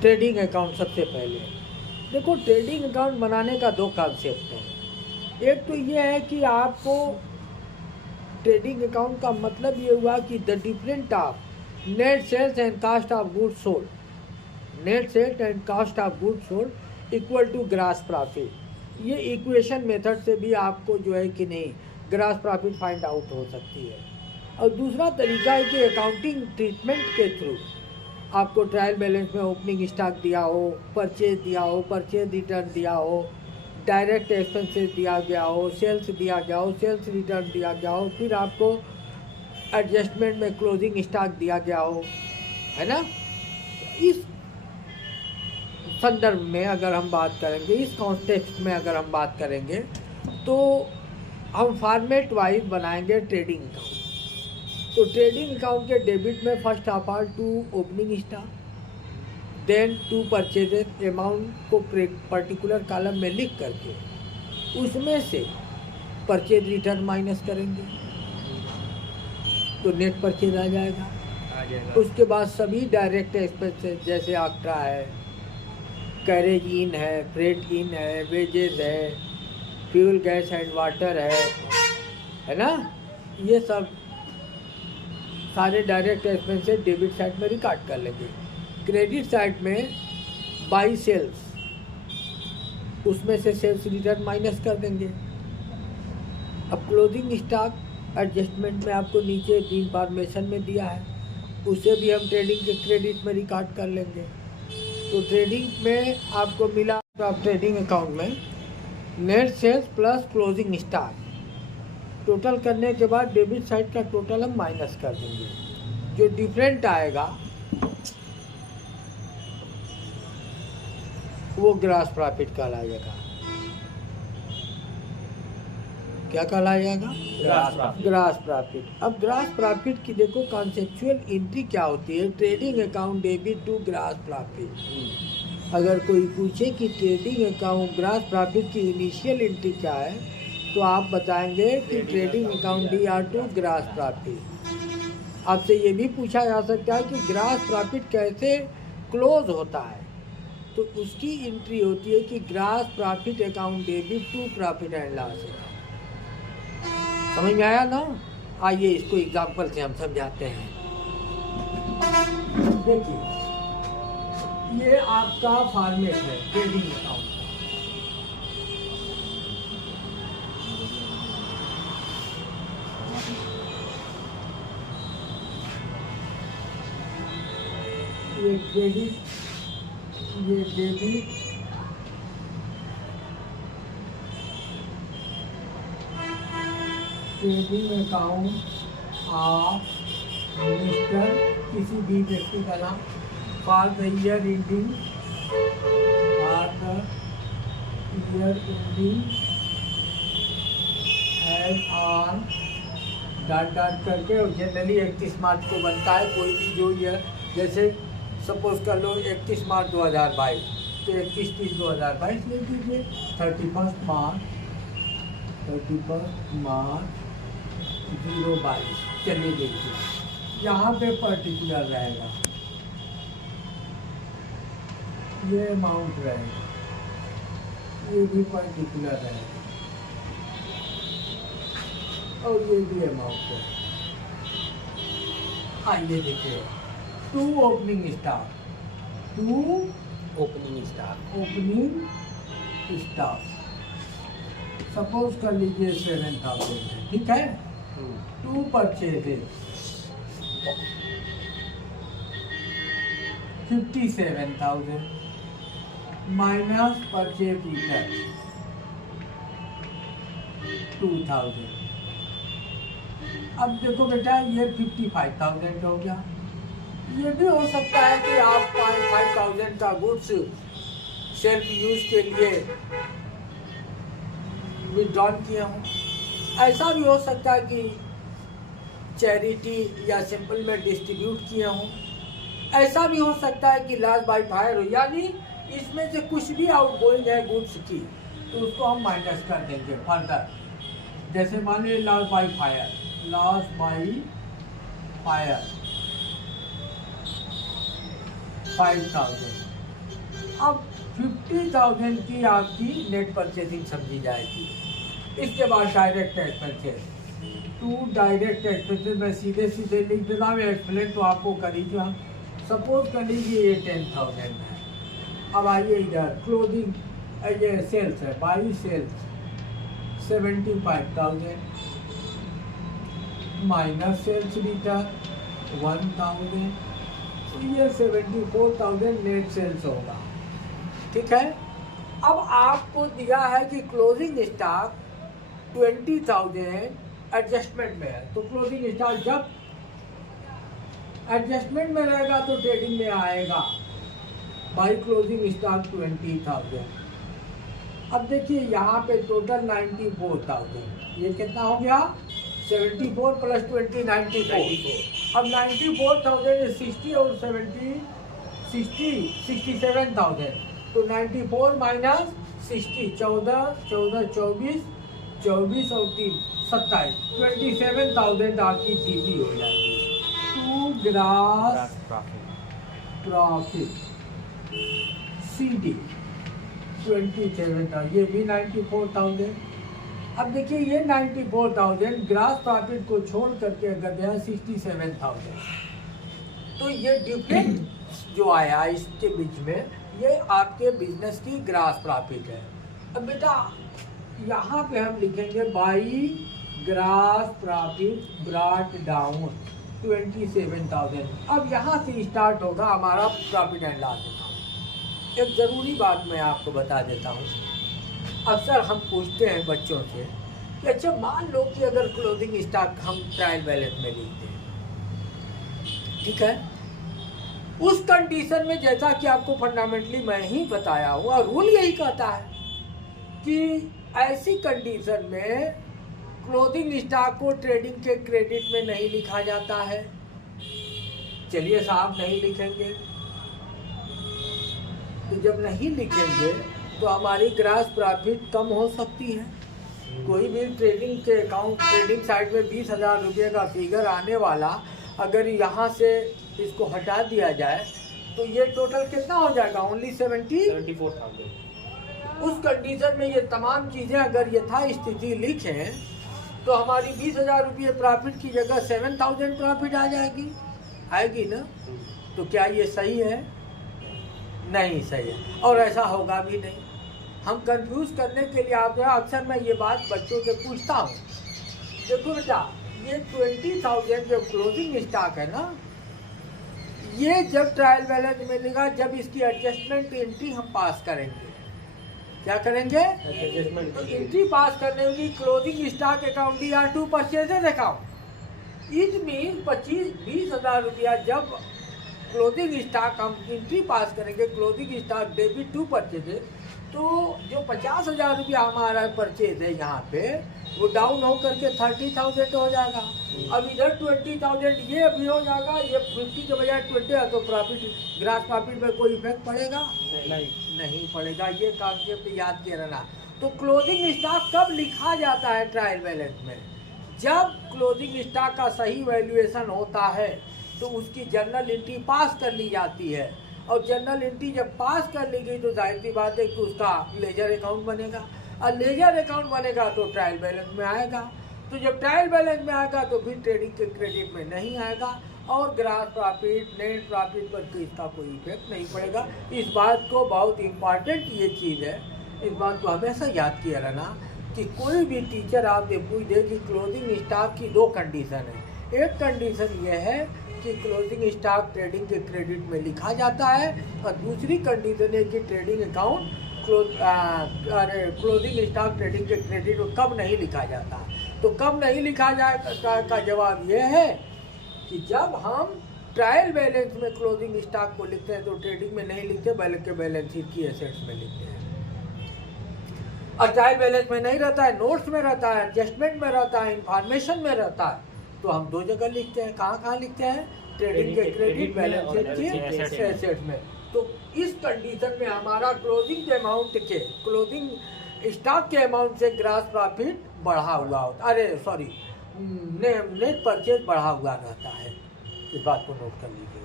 Trading account सबसे पहले देखो, ट्रेडिंग अकाउंट बनाने का दो कॉन्सेप्ट है। एक तो ये है कि आपको ट्रेडिंग अकाउंट का मतलब ये हुआ कि the different of net sales and cost of goods sold, net sales and cost of goods sold equal to gross profit. ये इक्वेशन मेथड से भी आपको जो है कि नहीं ग्रास प्रॉफिट फाइंड आउट हो सकती है। और दूसरा तरीका है कि अकाउंटिंग ट्रीटमेंट के थ्रू आपको ट्रायल बैलेंस में ओपनिंग स्टॉक दिया हो, परचेज दिया हो, परचेज रिटर्न दिया हो, डायरेक्ट एक्सपेंसेस दिया गया हो, सेल्स दिया गया हो, सेल्स रिटर्न दिया गया हो, फिर आपको एडजस्टमेंट में क्लोजिंग स्टॉक दिया गया हो, है ना। इस संदर्भ में अगर हम बात करेंगे, इस कॉन्टेक्स्ट में अगर हम बात करेंगे तो हम फॉर्मेट वाइज बनाएंगे ट्रेडिंग अकाउंट। तो ट्रेडिंग अकाउंट के डेबिट में first of all to opening stock, then to purchases, amount को पर्टिकुलर कॉलम में लिख करके उसमें से परचेज रिटर्न माइनस करेंगे तो नेट परचेज आ जाएगा। उसके बाद सभी डायरेक्ट एक्सपेंसेस जैसे आक्ट्रा है, कैरेज इन है, फ्रेट इन है, वेजेस है, फ्यूल गैस एंड वाटर है ना, ये सब सारे डायरेक्ट एक्सपेंसेस डेबिट साइड में रिकॉर्ड कर लेंगे। क्रेडिट साइड में बाई सेल्स, उसमें से सेल्स रिटर्न माइनस कर देंगे। अब क्लोजिंग स्टॉक एडजस्टमेंट में आपको नीचे इंफॉर्मेशन में दिया है, उसे भी हम ट्रेडिंग के क्रेडिट में रिकॉर्ड कर लेंगे। तो ट्रेडिंग में आपको मिला, तो आप ट्रेडिंग अकाउंट में net sales plus closing stock total करने के बाद डेबिट साइड का टोटल हम माइनस कर देंगे। जो डिफरेंट आएगा वो ग्रास प्रॉफिट कहलाएगा। क्या कहलाएगा? Gross profit. अब ग्रास प्रॉफिट की देखो कॉन्सेप्चुअल एंट्री क्या होती है। Trading account debit to gross profit. अगर कोई पूछे कि ट्रेडिंग अकाउंट ग्रास प्रॉफिट की इनिशियल एंट्री क्या है, तो आप बताएंगे कि trading account DR to gross profit. आपसे ये भी पूछा जा सकता है कि ग्रास प्रॉफिट कैसे क्लोज होता है, तो उसकी एंट्री होती है कि gross profit account debit to profit and loss account. समझ में आया ना? आइए इसको एग्जाम्पल से हम समझाते हैं। देखिए ये आपका फॉर्मेट है ट्रेडिंग अकाउंट। ये क्रेडिट, ये debit, trading account of mister किसी भी व्यक्ति का नाम, for the year ending, for the year ending as on dot dot करके, और जनरली 31 मार्च को बनता है। कोई भी जो ईयर, जैसे सपोज कर लो 31 मार्च 2022, तो 31/3/2022 ले लीजिए। 31 मार्च 022 चलिए देखिए, यहाँ पे पर्टिकुलर रहेगा, ये अमाउंट रहेगा, ये भी पर्टिकुलर रहेगा, और ये भी अमाउंट है। आइए देखिए, to opening stock, to opening stock suppose कर लीजिए 7,000 है, ठीक है। To purchases 57,000 minus purchase return 2,000। अब देखो बेटा, ये 55,000 हो गया। ये भी हो सकता है कि आप 5,000 का गुड्स सेल्फ यूज के लिए विड्रॉन किए हों। ऐसा भी हो सकता है कि चैरिटी या सिंपल में डिस्ट्रीब्यूट किए हों। ऐसा भी हो सकता है कि लॉस बाय फायर हो, यानी इसमें से कुछ भी आउटगोइंग है गुड्स की, तो उसको हम माइनस कर देंगे फर्दर। जैसे मान लीजिए लॉस बाय फायर 5,000, अब 50,000 की आपकी नेट परचेजिंग समझी जाएगी। इसके बाद direct expenses, to direct expenses मैं सीधे सीधे लिख देता हूँ, एक्सप्लेन तो आपको कर ही जो। सपोज कर लीजिए ये 10,000 है। अब आइए इधर क्लोजिंग, ये सेल्स है, by sales 75,000 minus sales return 1,000, तो ये 74,000 नेट सेल्स होगा। ठीक है। अब आपको दिया है कि क्लोजिंग स्टॉक 20,000 एडजस्टमेंट में है, तो क्लोजिंग स्टॉक जब एडजस्टमेंट में रहेगा तो ट्रेडिंग में आएगा बाई क्लोजिंग स्टॉक 20,000। अब देखिए यहाँ पे टोटल 94,000, ये कितना हो गया 74 प्लस 20 94। अब 94,000 60 और 67,000, तो 94 माइनस 60 14 24 और 3 27 27,000 आपकी जीपी हो जाएगी। टू ग्रास प्रॉफिट CD 27,000, ये भी 94,000। अब देखिए ये 94,000 ग्रास प्रॉफिट को छोड़ करके अगर गया 67,000, तो ये डिफरेंस जो आया इसके बीच में, ये आपके बिजनेस की ग्रास प्रॉफिट है। अब बेटा यहाँ पे हम लिखेंगे by grass profit brought down 27,000। अब यहाँ से स्टार्ट होगा हमारा प्रॉफिट एंड लॉस अकाउंट। एक ज़रूरी बात मैं आपको बता देता हूँ, अक्सर हम पूछते हैं बच्चों से कि अच्छा मान लो कि अगर क्लोजिंग स्टॉक हम ट्रायल बैलेंस में लिखते हैं, ठीक है, उस कंडीशन में जैसा कि आपको फंडामेंटली मैं ही बताया हूँ और रूल यही कहता है कि ऐसी कंडीशन में क्लोजिंग स्टॉक को ट्रेडिंग के क्रेडिट में नहीं लिखा जाता है। चलिए साहब नहीं लिखेंगे, तो जब नहीं लिखेंगे तो हमारी ग्रास प्रॉफिट कम हो सकती है। कोई भी ट्रेडिंग के अकाउंट, ट्रेडिंग साइड में 20,000 रुपये का फिगर आने वाला, अगर यहाँ से इसको हटा दिया जाए तो ये टोटल कितना हो जाएगा, ओनली 74,000। उस कंडीशन में ये तमाम चीज़ें अगर यथास्थिति लिखें तो हमारी 20,000 रुपये प्रॉफिट की जगह 7,000 प्रॉफिट आ जाएगी, आएगी ना। तो क्या ये सही है? नहीं सही है, और ऐसा होगा भी नहीं। हम कंफ्यूज करने के लिए आप अक्सर मैं ये बात बच्चों से पूछता हूँ, देखो बेटा ये 20,000 जो क्लोजिंग स्टॉक है ना, ये जब ट्रायल बैलेंस मिलेगा जब इसकी एडजस्टमेंट एंट्री हम पास करेंगे। क्या करेंगे? तो एंट्री पास करने की क्लोजिंग स्टॉक अकाउंट या to purchases account, it mean 20,000 रुपया जब क्लोजिंग स्टॉक हम एंट्री पास करेंगे, closing stock debit to purchases, तो जो 50,000 रुपया हमारा परचेज है यहाँ पे वो डाउन हो करके 30,000 हो जाएगा। अब इधर 20,000 ये अभी हो जाएगा, ये 50 के बजाय 20 है, तो प्रॉफिट ग्रास प्रॉफिट में कोई इफेक्ट पड़ेगा? नहीं पड़ेगा। ये कॉन्सेप्ट याद किया रहना। तो क्लोजिंग स्टॉक कब लिखा जाता है ट्रायल बैलेंस में? जब क्लोजिंग स्टॉक का सही वैल्यूएशन होता है तो उसकी जर्नल एंट्री पास कर ली जाती है, और जर्नल एंट्री जब पास कर ली गई तो जाहिर सी बात है कि उसका लेजर अकाउंट बनेगा, और लेजर अकाउंट बनेगा तो ट्रायल बैलेंस में आएगा। तो जब ट्रायल बैलेंस में आएगा तो फिर ट्रेडिंग के क्रेडिट में नहीं आएगा, और ग्रास प्रॉफिट नेट प्रॉफिट पर तो इसका कोई इफेक्ट नहीं पड़ेगा। इस बात को बहुत इम्पॉर्टेंट ये चीज़ है, इस बात को हमेशा याद किया रहना कि कोई भी टीचर आपसे पूछ दे कि क्लोजिंग स्टॉक की दो कंडीशन है। एक कंडीशन ये है कि क्लोजिंग स्टॉक ट्रेडिंग के क्रेडिट में लिखा जाता है, और दूसरी कंडीशन है कि trading account closing stock trading के क्रेडिट में कब नहीं लिखा जाता। तो कब नहीं लिखा जाए का जवाब ये है कि जब हम ट्रायल बैलेंस में क्लोजिंग स्टॉक को लिखते हैं तो ट्रेडिंग में नहीं लिखते, बल्कि बैलेंस शीट की एसेट्स में लिखते हैं। और ट्रायल बैलेंस में नहीं रहता है, नोट्स में रहता है, एडजस्टमेंट में रहता है, इंफॉर्मेशन में रहता है, तो हम दो जगह लिखते हैं। कहाँ लिखते हैं? ट्रेडिंग के क्रेडिट, बैलेंस शीट की एसेट्स में। तो इस कंडीशन में हमारा क्लोजिंग के अमाउंट के, क्लोजिंग स्टॉक के अमाउंट से ग्रास प्रॉफिट बढ़ा हुआ होता, नेट परचेज बढ़ा हुआ रहता है। इस बात को नोट कर लीजिए।